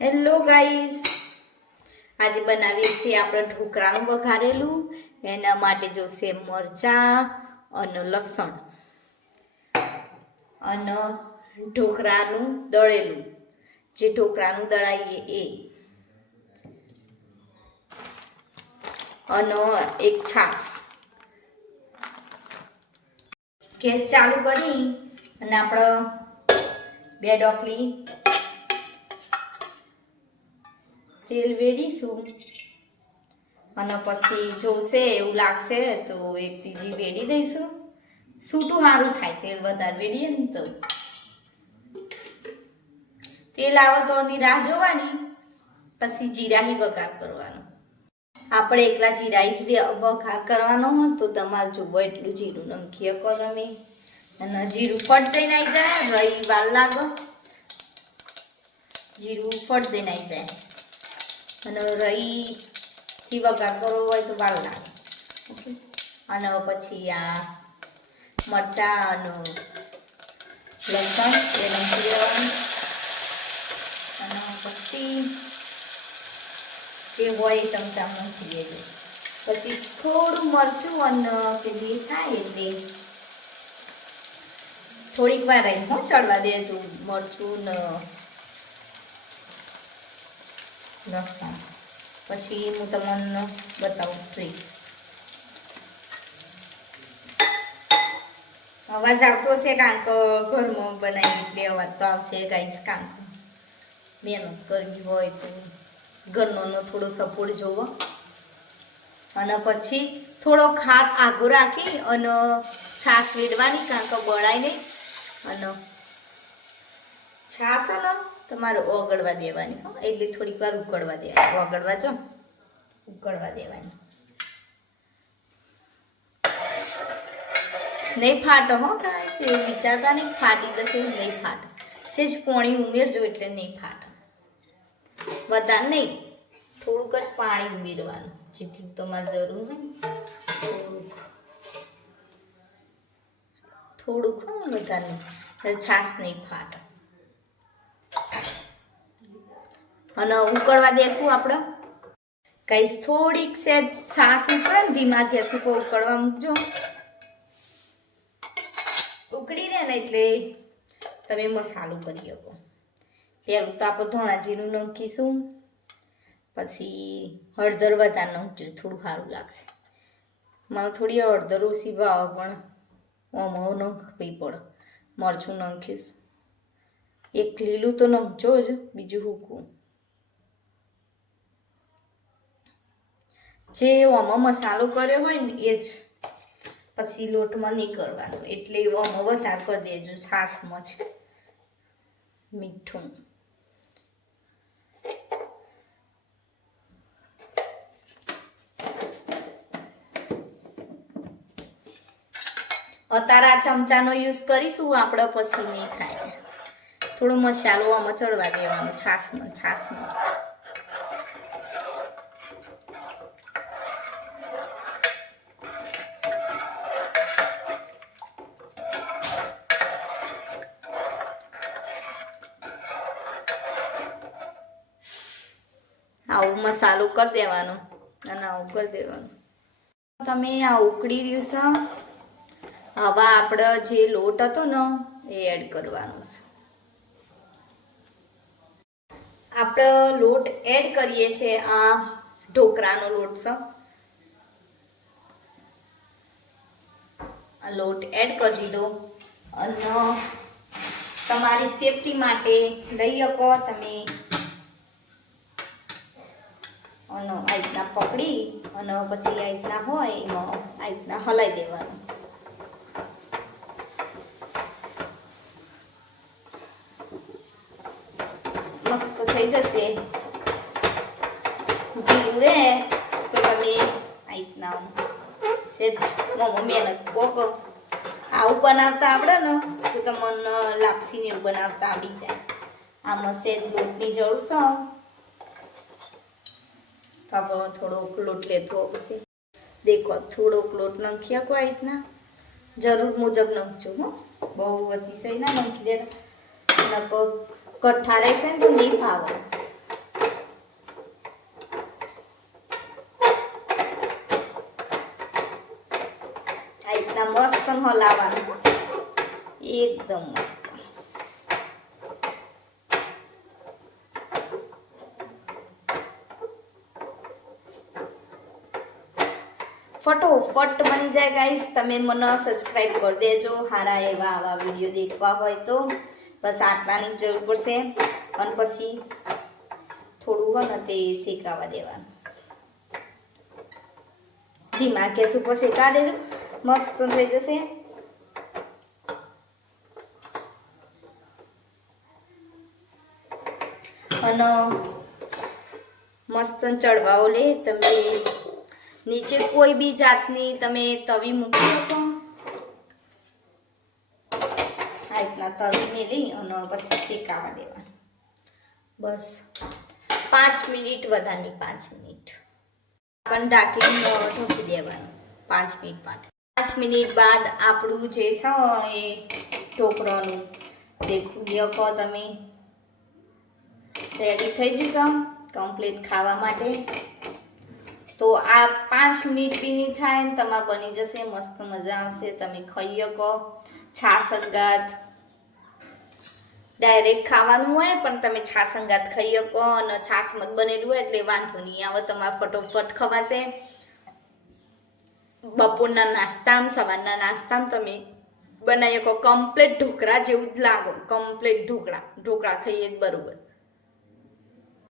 Hello guys, આજે બનાવીએ છીએ આપણે ઢોકળાનું વઘારેલું. એના માટે જોશે મરચાં અને લસણ અને ઢોકળાનું દળેલું, જે ઢોકળાનું દળાઈએ એ, અને એક છાશ. ગેસ ચાલુ કરી અને આપણે 2 ડોકલી તેલ વેડીશું અને પછી જોશે એવું લાગશે તો એક ત્રીજી વેડી દઈશું. સૂટું સારું થાય, તેલ વધારે વેડીએ ને તો. તેલ આવે તો એની રાહ જોવાની, પછી જીરાની વઘાર કરવાનો. આપણે એકલા જીરાઈ જ વઘાર કરવાનો હોય તો તમારે જોવો એટલું જીરું નાખી શકો તમે. અને જીરું ફટ દઈને આવી જાય, રહી વાર લાગે, જીરું ફટ દઈને આવી જાય. અને રઈથી વઘાર કરવો હોય તો વાર લાગે. ઓકે, અને પછી આ મરચાં અને લસણ એ નાખી દેવાનું. અને પછી જે હોય ચમચા નાખી દેજો. પછી થોડું મરચું અને પેલી થાય એટલે થોડીક વાર રહી ચડવા દેજો મરચું ને લસણ. પછી હું તમને બતાવું ટ્રીક. અવાજ આવતો હશે કારણ કે ઘરમાં બનાવી એટલે અવાજ તો આવશે ગાઈસ, કારણ કે મહેનત કરવી હોય તો ઘરનો થોડો સપોર્ટ જોવો. અને પછી થોડો હાથ આગો રાખી અને છાશ વેડવાની, કારણ કે બળાય નહીં. અને છાશ ને તમારે ઓગળવા દેવાની, એટલે થોડીક વાર ઉકળવા દેવાની. ઓગળવા જો ઉકળવા દેવાની, નહીં ફાટો હો ગાઈસ, એવું વિચારતા નહીં ફાટી જશે, નહીં ફાટે. સેજ પાણી ઉમેરજો એટલે નહીં ફાટે. વધારે નહીં, થોડુંક જ પાણી ઉમેરવાનું, જેટલું તમારે જરૂર હોય. થોડુંક વધારે નહીં, છાશ નહીં ફાટે. અને ઉકળવા દેશું આપણે ગાઈસ. થોડીક સેજ છાશ ઉકળે ને ધીમા ગેસ ઉપર ઉકળવા મૂકજો. ઉકળી રહે ને એટલે તમે મસાલો કરી શકો. પહેલું તો આપણે ધોણા જીરું નાખીશું, પછી હળદર વધારે નાખજો, થોડું સારું લાગશે. મને થોડી હળદર ઓછી ભાવે પણ આમાં નાખવી પડે. મરચું નાખીશ, એક લીલું તો નાખજો જ, બીજું હૂકું. જે આમાં મસાલો કર્યો હોય ને એ જ પછી લોટમાં નહીં કરવાનો, એટલે આમાં વધારે કરી દેજો. છાશમાં જ મીઠું, અત્યારે આ ચમચાનો યુઝ કરીશું આપણે, પછી નહીં થાય. થોડો મસાલો આમાં ચડવા દેવાનો છાશમાં. આવું મસાલો કરી દેવાનો અને આવું કરી દેવાનું. તમે આ ઉકળી રહ્યું છે, હવે આપણે જે લોટ હતો ને એ એડ કરવાનો છે. આપણે લોટ એડ કરીએ છીએ, આ ઢોકળાનો લોટ છે. આ લોટ એડ કરી દીધો અને તમારી સેફટી માટે લઈ શકો તમે. અને આ રીતના પકડી અને પછી આ રીતના હોય એમાં આ રીતના હલાવી દેવાનું. મસ્ત થઈ જશે. જીરું રહે તો તમે આ રીતના સેજ મહેનત કોકો આવું બનાવતા આવડે ને તો તમને લાપસીને એવું બનાવતા આવડી જાય. આમાં સેજ લોટની જરૂર છે, તો આપણે થોડોક લોટ લેતો હશે. દેખો થોડોક લોટ નાખી શકો આ રીતના, જરૂર મુજબ નાખજો. બહુ અતિશય ના નાખી દેતા, કઠ્ઠા રહેશે ને તો નહીં ભાવે. હલાવવાનું, એકદમ મસ્ત. ફટોફટ બની જાય ગાઈસ. તમે મને સબસ્ક્રાઇબ કરી દેજો, સારા એવા આવા વિડીયો દેખવા હોય તો. બસ આટલાની જરૂર પડશે અને પછી થોડું હોય ને તે શેકાવા દેવાનું. ધીમા ગેસ ઉપર શેકા દેજો, મસ્ત થઈ જશે. અને મસ્ત ચડવાઓ લે. તમે નીચે કોઈ બી જાતની તમે તવી મૂકી શકો. આ રીતના તવી મેલી અને પછી શેકાવા દેવાનું. બસ 5 મિનિટ, વધારની 5 મિનિટ પણ ઢાંકીને ઢોકી દેવાનું 5 મિનિટ માટે. 5 મિનિટ બાદ આપણું જે છે એ ઢોકળાનું દેખું કહો તમે રેડી થઈ જશે કમ્પ્લીટ ખાવા માટે. તો આ 5 મિનિટ બી નહીં થાય ને તમારે બની જશે, મસ્ત મજા આવશે. તમે ખાઈ શકો છાશ સંગાત. ડાયરેક્ટ ખાવાનું હોય પણ તમે છાશ સંગાત ખાઈ શકો. અને છાશમાં બનેલું હોય એટલે વાંધો નહીં આવે, તમારે ફટોફટ ખવાશે. બપોરના નાસ્તામાં, સવારના નાસ્તામાં તમે બનાવી શકો. કમ્પ્લીટ ઢોકળા જેવું જ લાગો, કમ્પ્લીટ ઢોકળા ખાઈએ જ બરોબર.